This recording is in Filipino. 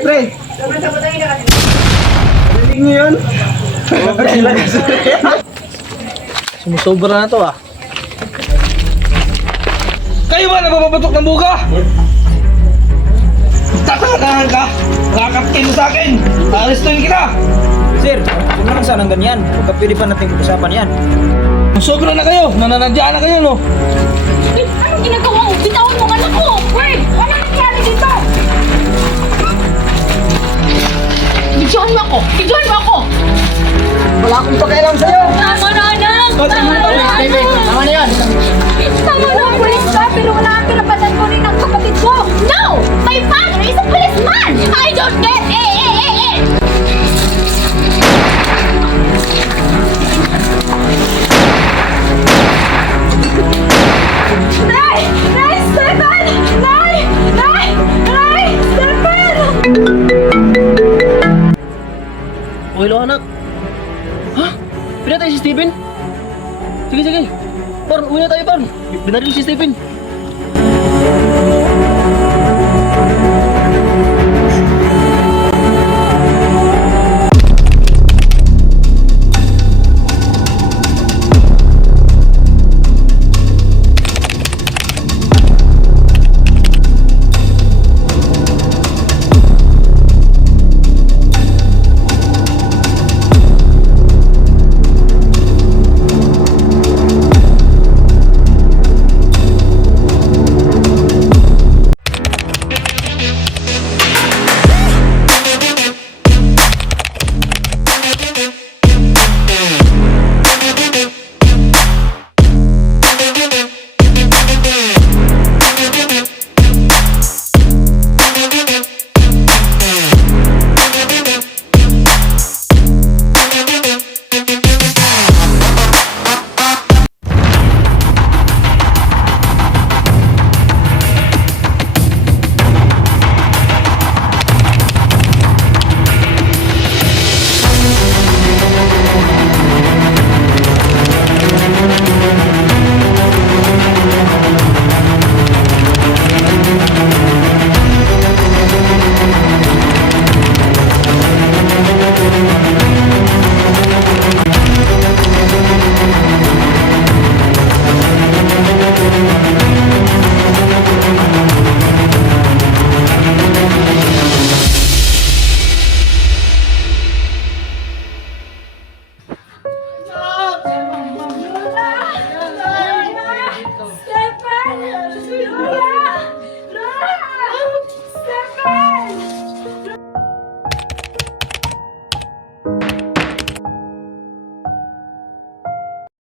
pre. Narinig niyo yun? Sumusobra na to ah. Kayo ba napapapatok ng buka? Tatangahan ka! Nakakaptin mo sa akin! Aalistuin kita! Sir, huwag naman sanang ganyan. Huwag ka pwede pa natin pag-usapan yan. Sobra na kayo! Nananadyaan na kayo, no? Eh, anong ginagawa mo? Bitawan mo ang anak ko! Wait! Ano nangyari dito? Bidyohan mo ako! Bidyohan mo ako! Wala akong pakialam sa'yo. Tama na, anak! Tama na, Baby, tama na yan. Tama na, pulis ka! Pero wala ang pinapatan ko rin ang kapatid ko! No! My father is a policeman! I don't get Nay! Nay! Stefan! Nay! Nay! Nay! Stefan! Okay lang anak. Ha? Pinatay si Steven? Sige, sige. Par, uwi na tayo par. Binaril si Steven.